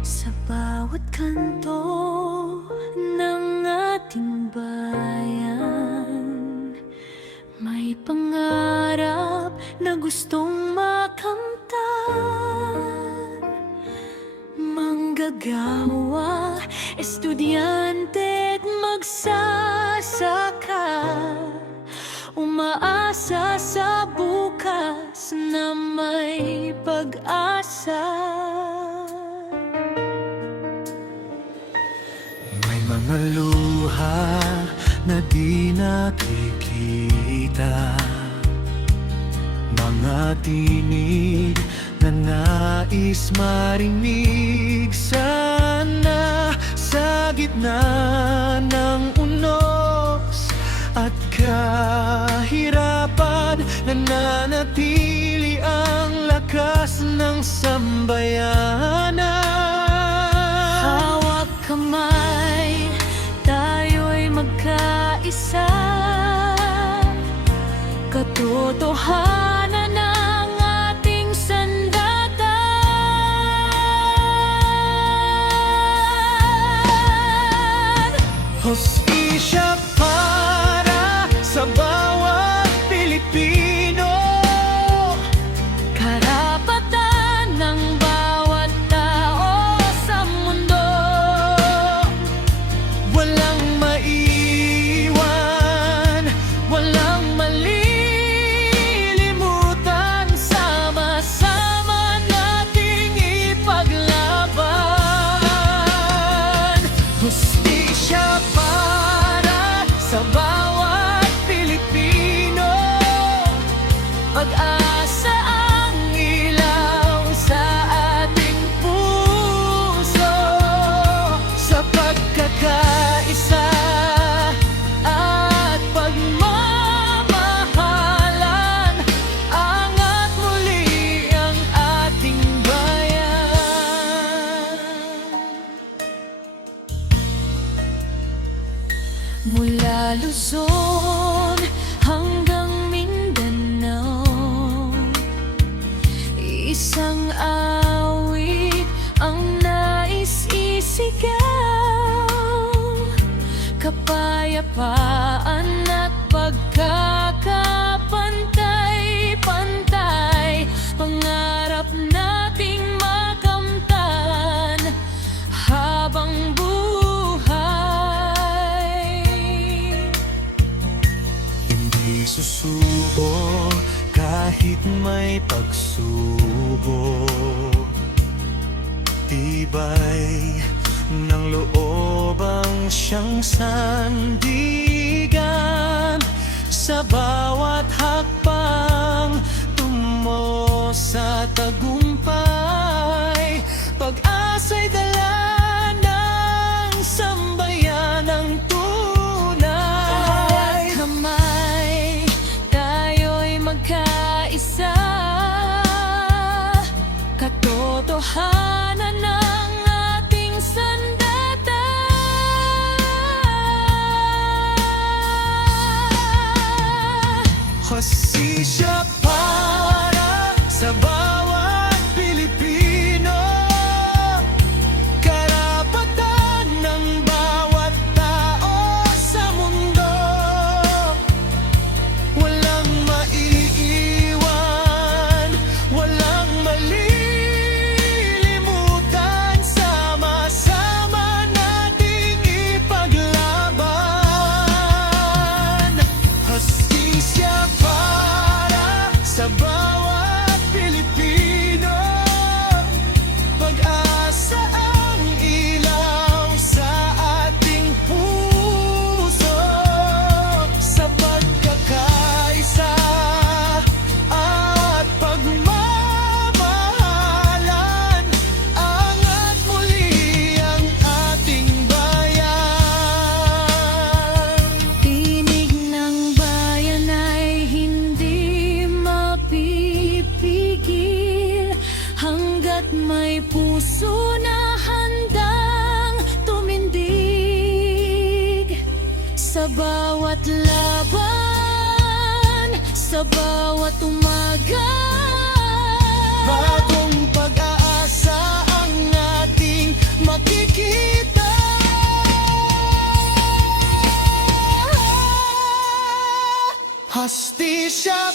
Sa bawat kanto ng ating bayan, may pangarap na gustong makamtan. Manggagawa, estudyante at magsasaka, umaasa sa bukas na may pag-asa. May mga luha na di nakikita, mga tinig na nais marinig. Sana sa gitna ng unos at kahirapan, nananatili ang lakas ng sambayanan. Hawak kamay, tayo'y magkaisa, katotohanan ng ating sandatan. Hustisya para sa bawat Pilipino, Karapatan ng bawat tao sa mundo. walang maiwan, walang malilimutan. Sama-sama nating ipaglaban. Hustisya para sa bawat Pilipino, Pag-asa ang ilaw sa ating puso, sa pagkakaisa at pagmamahalan, angat muli ang ating bayan. Mula Luzon hanggang Mindanao, isang awit ang nais isigaw. Kapayapaan at pagkakapantay-pantay, pangarap nating makamtan habang buhay. hindi susuko kahit may pagsubok. Tibay ng loob ang siyang sandigan, sa bawat hakbang tungo sa tagumpay. Pag-asa'y dala ng sambayanang tunay. Kamay, tayo'y magkaisa, katotohanan ng ating sandatan. Hustisya para sa bawat Pilipino, karapatan ng bawat tao sa mundo. Walang maiiwan, walang malilimutan. Sama-sama nating ipaglaban. Hustisya para sa bawat Pilipino, pag-asa ang ilaw sa ating puso, sa pagkakaisa at pagmamahalan, angat muli ang ating bayan. Tinig ng bayan ay hindi mapipigil hanggat may puso na handa bawat laban, sa bawat umaga. Bagong pag-aasa ang ating makikita. Hastisya